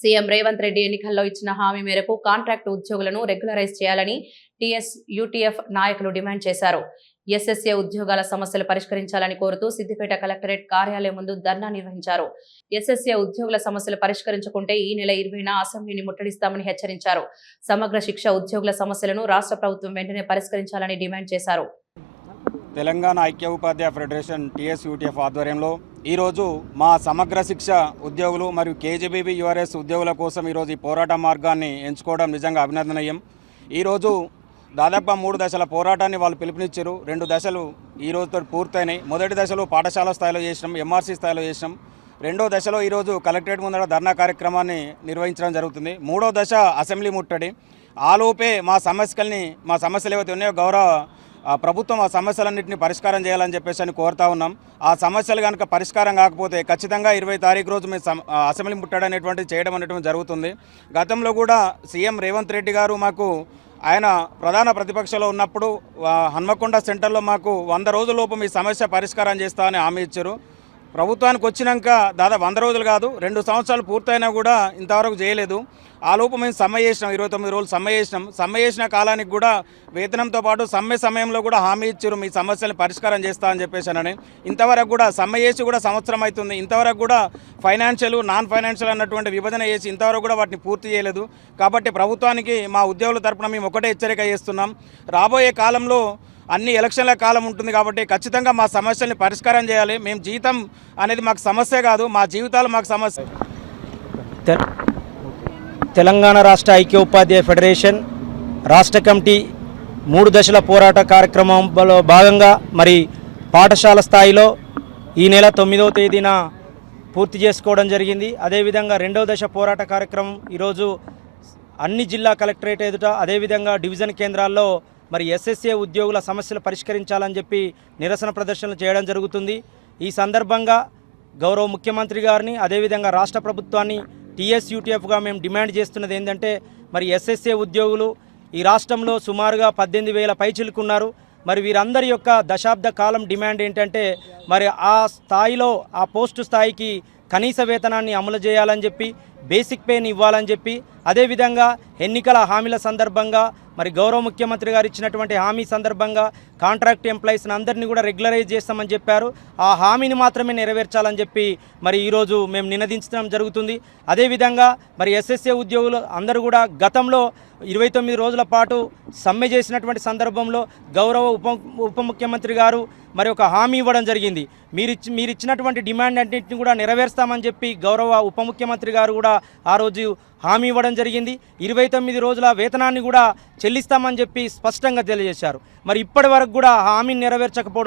CM Revanth Reddy ఎన్నికల్లో ఇచ్చిన హామీ మేరకు కాంట్రాక్టు ఉద్యోగులను రెగ్యులరైజ్ చేయాలని టీఎస్ యూటీఎఫ్ నాయకులు డిమాండ్ చేశారు. ఎస్ఎస్ఏ ఉద్యోగాల సమస్యలు పరిష్కరించాలని కోరుతూ సిద్దిపేట కలెక్టరేట్ కార్యాలయం ముందు ధర్నా నిర్వహించారు. ఎస్ఎస్ఏ ఉద్యోగుల సమస్యలు పరిష్కరించుకుంటే ఈ నెల 20న అసెంబ్లీని ముట్టడిస్తామని హెచ్చరించారు. సమగ్ర శిక్ష ఉద్యోగుల సమస్యలను రాష్ట్ర ప్రభుత్వం వెంటనే పరిష్కరించాలని డిమాండ్ చేశారు. తెలంగాణ ఐక్య ఉపాధ్యాయ ఫెడరేషన్ టీఎస్ యూటీఎఫ్ ఆధ్వర్యంలో ఈరోజు మా సమగ్ర శిక్ష ఉద్యోగులు మరియు కేజీబీబీ యూఆర్ఎస్ ఉద్యోగుల కోసం ఈరోజు ఈ పోరాట మార్గాన్ని ఎంచుకోవడం నిజంగా అభినందనీయం. ఈరోజు దాదాపు 3 దశల పోరాటాన్ని వాళ్ళు పిలుపునిచ్చారు. 2 దశలు ఈ రోజుతో పూర్తయినాయి. మొదటి దశలో పాఠశాల స్థాయిలో చేసినాం, ఎంఆర్సీ స్థాయిలో చేసినాం. 2వ దశలో ఈరోజు కలెక్టరేట్ ముందర ధర్నా కార్యక్రమాన్ని నిర్వహించడం జరుగుతుంది. 3వ దశ అసెంబ్లీ ముట్టడి. ఆలోపే మా సమస్యలు ఏవైతే ఉన్నాయో గౌరవ ప్రభుత్వం ఆ సమస్యలన్నింటినీ పరిష్కారం చేయాలని చెప్పేసి కోరుతా ఉన్నాం. ఆ సమస్యలు కనుక పరిష్కారం కాకపోతే ఖచ్చితంగా 20 తారీఖు రోజు మేము అసెంబ్లీ ముట్టడి అనేటువంటిది చేయడం అనేటువంటి జరుగుతుంది. గతంలో కూడా సీఎం రేవంత్ రెడ్డి గారు మాకు ఆయన ప్రధాన ప్రతిపక్షంలో ఉన్నప్పుడు హన్మకొండ సెంటర్లో మాకు 100 రోజులలోపు మీ సమస్య పరిష్కారం చేస్తామని హామీ ఇచ్చారు. ప్రభుత్వానికి వచ్చినాక దాదాపు 100 రోజులు కాదు 2 సంవత్సరాలు పూర్తయినా కూడా ఇంతవరకు చేయలేదు. ఆ లోపు మేము సమ్మె చేసినాం, 29 రోజులు సమ్మె చేసినాం. సమ్మె చేసిన కాలానికి కూడా వేతనంతో పాటు సమ్మె సమయంలో కూడా హామీ ఇచ్చారు మీ సమస్యలను పరిష్కారం చేస్తా అని చెప్పేసానని. ఇంతవరకు కూడా సమ్మె చేసి కూడా సంవత్సరం అవుతుంది. ఇంతవరకు కూడా ఫైనాన్షియల్ నాన్ ఫైనాన్షియల్ అన్నటువంటి విభజన చేసి ఇంతవరకు కూడా వాటిని పూర్తి చేయలేదు. కాబట్టి ప్రభుత్వానికి మా ఉద్యోగుల తరపున మేము ఒకటే హెచ్చరిక చేస్తున్నాం. రాబోయే కాలంలో అన్ని ఎలక్షన్ల కాలం ఉంటుంది కాబట్టి ఖచ్చితంగా మా సమస్యల్ని పరిష్కారం చేయాలి. మేము జీతం అనేది మాకు సమస్య కాదు, మా జీవితాలు మాకు సమస్య. తెలంగాణ రాష్ట్ర ఐక్య ఉపాధ్యాయ ఫెడరేషన్ రాష్ట్ర కమిటీ 3 దశల పోరాట కార్యక్రమంలో భాగంగా మరి పాఠశాల స్థాయిలో ఈ నెల 9వ తేదీన పూర్తి చేసుకోవడం జరిగింది. అదేవిధంగా 2వ దశ పోరాట కార్యక్రమం ఈరోజు అన్ని జిల్లా కలెక్టరేట్ ఎదుట అదేవిధంగా డివిజన్ కేంద్రాల్లో మరి ఎస్ఎస్ఏ ఉద్యోగుల సమస్యలు పరిష్కరించాలని చెప్పి నిరసన ప్రదర్శనలు చేయడం జరుగుతుంది. ఈ సందర్భంగా గౌరవ ముఖ్యమంత్రి గారిని అదేవిధంగా రాష్ట్ర ప్రభుత్వాన్ని టీఎస్ యూటీఎఫ్గా మేము డిమాండ్ చేస్తున్నది ఏంటంటే మరి ఎస్ఎస్ఏ ఉద్యోగులు ఈ రాష్ట్రంలో సుమారుగా 18,000 పైచిలుకున్నారు. మరి వీరందరి యొక్క దశాబ్ద కాలం డిమాండ్ ఏంటంటే మరి ఆ స్థాయిలో ఆ పోస్టు స్థాయికి కనీస వేతనాన్ని అమలు చేయాలని చెప్పి, బేసిక్ పేని ఇవ్వాలని చెప్పి, అదేవిధంగా ఎన్నికల హామీల సందర్భంగా మరి గౌరవ ముఖ్యమంత్రి గారు ఇచ్చినటువంటి హామీ సందర్భంగా కాంట్రాక్ట్ ఎంప్లాయీస్ని అందరినీ కూడా రెగ్యులరైజ్ చేస్తామని చెప్పారు. ఆ హామీని మాత్రమే నెరవేర్చాలని చెప్పి మరి ఈరోజు మేము నినదించడం జరుగుతుంది. అదేవిధంగా మరి ఎస్ఎస్ఏ ఉద్యోగులు అందరూ కూడా గతంలో 29 రోజుల పాటు సమ్మె చేసినటువంటి సందర్భంలో గౌరవ ఉప ముఖ్యమంత్రి గారు మరి ఒక హామీ ఇవ్వడం జరిగింది. మీరిచ్చినటువంటి డిమాండ్ అన్నింటినీ కూడా నెరవేరుస్తామని చెప్పి గౌరవ ఉప ముఖ్యమంత్రి గారు కూడా ఆ రోజు హామీ ఇవ్వడం జరిగింది. 29 రోజుల వేతనాన్ని కూడా చెల్లిస్తామని చెప్పి స్పష్టంగా తెలియజేశారు. మరి ఇప్పటి వరకు కూడా హామీని నెరవేర్చకపోవడం